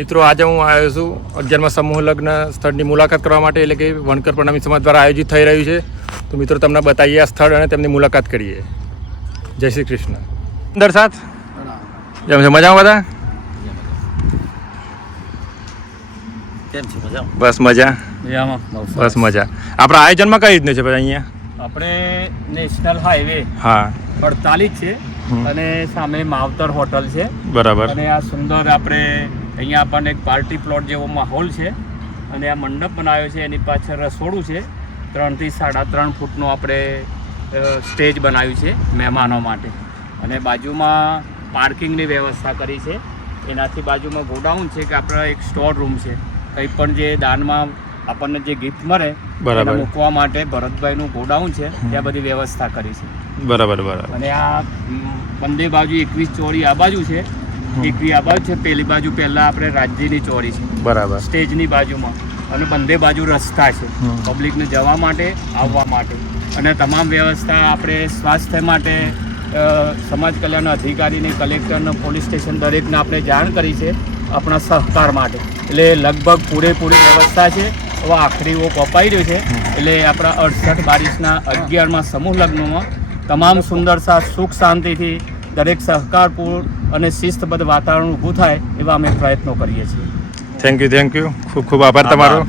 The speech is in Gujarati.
મિત્રો આજે હું આવ્યો છું 11મા સમૂહ લગ્ન સ્થળની મુલાકાત કરવા માટે, એટલે કે વણકર પ્રણામી સમાજ દ્વારા આયોજિત થઈ રહ્યું છે. તો મિત્રો તમને બતાવીએ આ સ્થળ અને તેમની મુલાકાત કરીએ. જય શ્રી કૃષ્ણ. અંદર સાથ જેમ છે મજામાં બધા? બસ મજા, બસ મજા. આપણા આયોજનમાં કઈ રીતનું છે પછી અહીંયા? આપણે નેશનલ હાઈવે હા 48 છે અને સામે માવતર હોટલ છે. બરાબર. અને આ સુંદર આપણે અહીંયા આપણને એક પાર્ટી પ્લોટ જેવો માહોલ છે અને આ મંડપ બનાવ્યો છે. એની પાછળ રસોડું છે. 3 થી 3.5 ફૂટનું આપણે સ્ટેજ બનાવ્યું છે મહેમાનો માટે. અને બાજુમાં પાર્કિંગની વ્યવસ્થા કરી છે. એનાથી બાજુમાં ગોડાઉન છે કે આપણે એક સ્ટોર રૂમ છે. કંઈ પણ જે દાનમાં આપણને જે ગિફ્ટ મળે બરાબર મૂકવા માટે ભરતભાઈનું ગોડાઉન છે, ત્યાં બધી વ્યવસ્થા કરી છે. બરાબર બરાબર. અને આ બંને બાજુ 21 ચોરી આ બાજુ છે, 21 આ બાજુ છે. પેલી બાજુ પહેલા આપણે રાજ્યની ચોરી છે બરાબર સ્ટેજની બાજુમાં, અને બંને બાજુ રસ્તા છે પબ્લિકને જવા માટે આવવા માટે. અને તમામ વ્યવસ્થા આપણે સ્વાસ્થ્ય માટે સમાજ કલ્યાણ અધિકારીને, કલેક્ટરને, પોલીસ સ્ટેશન દરેકને આપણે જાણ કરી છે આપણા સહકાર માટે. એટલે લગભગ પૂરેપૂરી વ્યવસ્થા છે. હવે આખરી ઓપ અપાઈ રહ્યો છે. એટલે આપણા 68-22ના 11મા સમૂહ લગ્નોમાં તમામ સુંદરતા, સુખ શાંતિથી દરેક સહકારપૂર્ણ અને શિસ્તબદ્ધ વાતાવરણ ઊભું થાય એવા અમે પ્રયત્નો કરીએ છીએ. Thank you. ખૂબ ખૂબ આભાર તમારો.